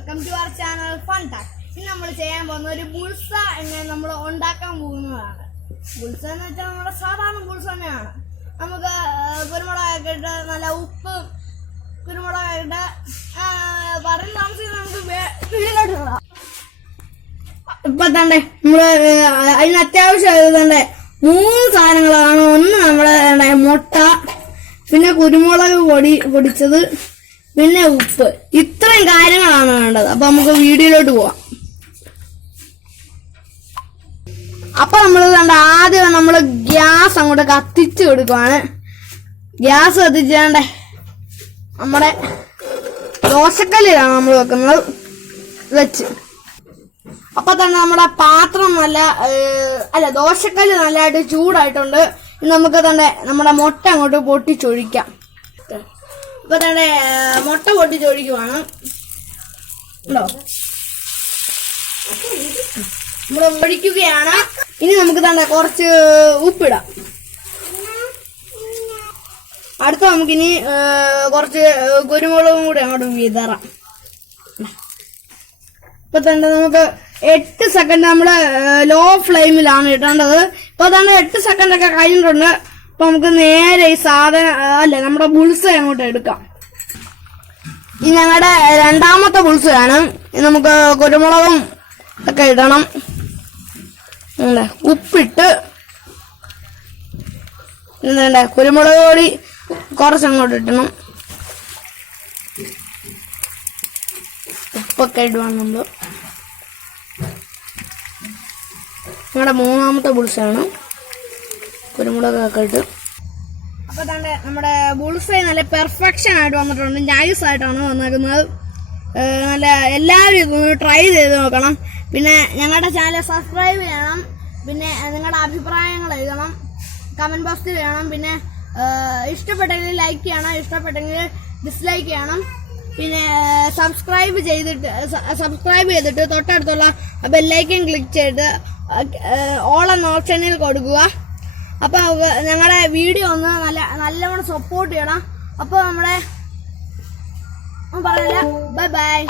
Welcome to our channel fun talk. ഇന്ന് നമ്മൾ ചെയ്യാൻ പോകുന്ന ഒരു ബുൾസ എങ്ങനെ നമ്മൾ ഉണ്ടാക്കാൻ പോകുന്നതാണ്. ബുൾസ എന്ന് വെച്ചാൽ നമ്മുടെ സാധാരണ ബുൾസ തന്നെയാണ്. നമുക്ക് കുരുമുളകൊക്കെ ഇട്ട് നല്ല ഉപ്പ് കുരുമുളകൊക്കെ ഇട്ട് പറഞ്ഞ താമസിച്ച് നമുക്ക് വീട്ടിലോട്ട് ഇടാം. ഇപ്പൊ തന്നെ നമ്മള് അതിന് അത്യാവശ്യം തന്നെ 3 സാധനങ്ങളാണ്. ഒന്ന് നമ്മളെ മുട്ട, പിന്നെ കുരുമുളക് പൊടിച്ചത്, പിന്നെ ഉപ്പ്. ഇത്രയും കാര്യങ്ങളാണ് വേണ്ടത്. അപ്പൊ നമുക്ക് വീഡിയോയിലോട്ട് പോവാം. അപ്പൊ നമ്മൾ ആദ്യം നമ്മള് ഗ്യാസ് അങ്ങോട്ട് കത്തിച്ച് കൊടുക്കുവാണ്. ഗ്യാസ് കത്തിച്ചാണ്ടേ നമ്മുടെ ദോശക്കല്ലിലാണ് നമ്മൾ വെക്കുന്നത് വെച്ച്. അപ്പൊ തന്നെ നമ്മുടെ പാത്രം ദോശക്കല്ല് നല്ലതായിട്ട് ചൂടായിട്ടുണ്ട്. നമുക്ക് തന്നെ നമ്മുടെ മുട്ട അങ്ങോട്ട് പൊട്ടിച്ചൊഴിക്കാം. ഇപ്പൊ തന്നെ മുട്ട പൊട്ടിച്ചൊഴിക്കുവാണ്. ഉണ്ടോ? നമ്മൾ ഒഴിക്കുകയാണ്. ഇനി നമുക്ക് തന്നെ കുറച്ച് ഉപ്പിടാം. അടുത്ത നമുക്കിനി കുറച്ച് കുരുമുളകും കൂടി അങ്ങോട്ട് വിതറാം. ഇപ്പൊ തന്നെ നമുക്ക് 8 സെക്കൻഡ് നമ്മള് ലോ ഫ്ലെയിമിലാണ് ഇടേണ്ടത്. ഇപ്പൊ തന്നെ 8 സെക്കൻഡ് ഒക്കെ കഴിഞ്ഞിട്ടുണ്ട്. അപ്പൊ നമുക്ക് നേരെ ഈ സാധനം നമ്മുടെ ബുൾസ അങ്ങോട്ട് എടുക്കാം. ഈ ഞങ്ങളുടെ രണ്ടാമത്തെ ബുൾസയാണ്. നമുക്ക് കുരുമുളകും ഒക്കെ ഇടണം. ഉപ്പിട്ട് കുരുമുളക് പൊടി കുറച്ചങ്ങോട്ട് ഇടണം. ഉപ്പൊക്കെ ഇടുവാണ് നമ്മള്. ഞങ്ങളുടെ മൂന്നാമത്തെ ബുൾസയാണ്. കുരുമുളകൊക്കെ ഇട്ട് അപ്പൊ തന്നെ നമ്മുടെ ബുൾസൈ നല്ല പെർഫെക്ഷൻ ആയിട്ട് വന്നിട്ടുണ്ട്. നൈസ് ആയിട്ടാണ് വന്നിരിക്കുന്നത്. നല്ല എല്ലാവരും ഇതൊന്ന് ട്രൈ ചെയ്ത് നോക്കണം. പിന്നെ ഞങ്ങളുടെ ചാനൽ സബ്സ്ക്രൈബ് ചെയ്യണം. പിന്നെ നിങ്ങളുടെ അഭിപ്രായങ്ങൾ എഴുതണം, കമന്റ് ബോക്സിൽ ചെയ്യണം. പിന്നെ ഇഷ്ടപ്പെട്ടെങ്കിൽ ലൈക്ക് ചെയ്യണം, ഇഷ്ടപ്പെട്ടെങ്കിൽ ഡിസ്ലൈക്ക് ചെയ്യണം. പിന്നെ സബ്സ്ക്രൈബ് ചെയ്തിട്ട് തൊട്ടടുത്തുള്ള ബെല്ലൈക്കൻ ക്ലിക്ക് ചെയ്ത് ഓൾ എന്ന ഓപ്ഷനിൽ കൊടുക്കുക. അപ്പൊ ഞങ്ങളുടെ വീഡിയോ ഒന്ന് നല്ലവണ്ണം സപ്പോർട്ട് ചെയ്യണം. അപ്പൊ നമ്മളെ പറയല ബൈ ബൈ.